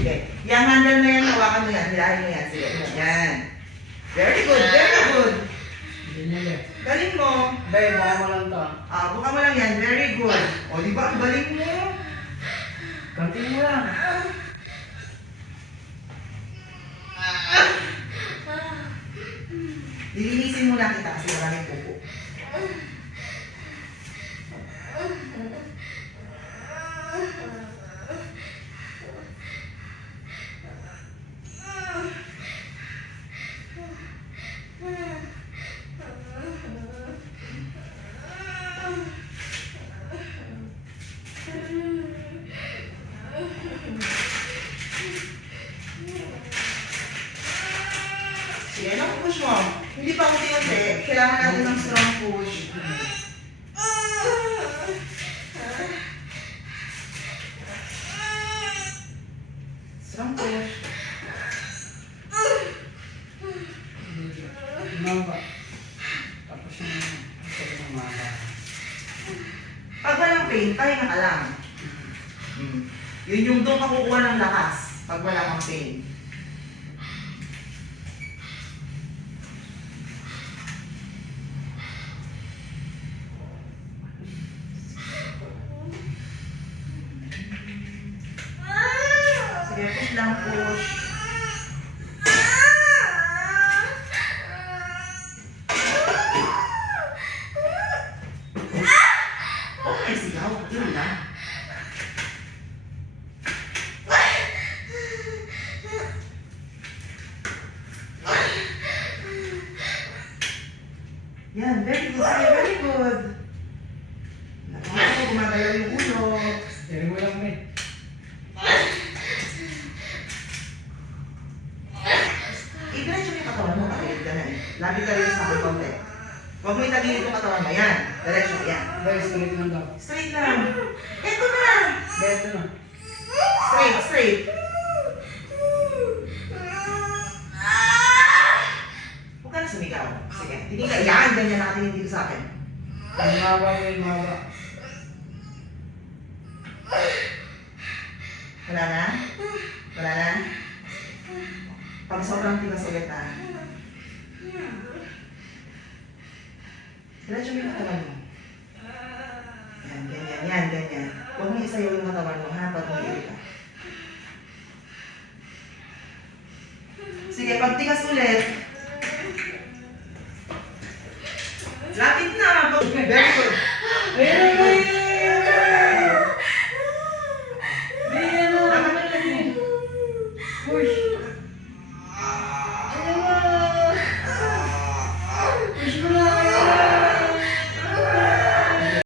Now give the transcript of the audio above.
Sige. Yung handle na yan, hawakan mo yan. Hilahin mo yan. Sige. Yan. Very good. Very good. Galing mo. Bay, buka mo lang to. Buka mo lang yan. Very good. O, di ba? Ang galing mo. Kantin mo lang. Lilinisin muna kita kasi maraming pupo. Sige, anong push mo? Hindi pa unti-unti. Kailangan natin ng strong push. Strong push. Mamba. Tapos yung mamba. Pag walang pain, pahinga ka lang. Yun yung doon ka kukuha ng lakas. Pag wala kang pain. Sige, push lang, push. Okay, sigaw. Yun lang. Yan, very good. Sige, very good. Nakakita, gumagalaw yung ulo. Tiri mo lang, may. I-diretso mo yung katawan mo, pakilid ka na eh. Labi ka rin sa akin konti. Huwag mo itagilid yung katawan mo. Yan, diretso, yan. Bay, straight lang daw. Straight lang. Eto na! Bay, ito na. Straight, straight. Huwag ka na sumigaw. Sige, hindi ka. Yan, ganyan nakatingin dito sa akin. Ang maba, may maba. Wala na? Wala na? Pag sobrang tigas ulit na. Diretso mo yung katawan mo. Yan, ganyan, yan, ganyan. Huwag mo isayaw yung katawan mo, ha? Pag umiiri ka. Sige, pag tigas ulit. Lapit na! Very good. Very good. Tama na lang yun. Push. Push mo lang.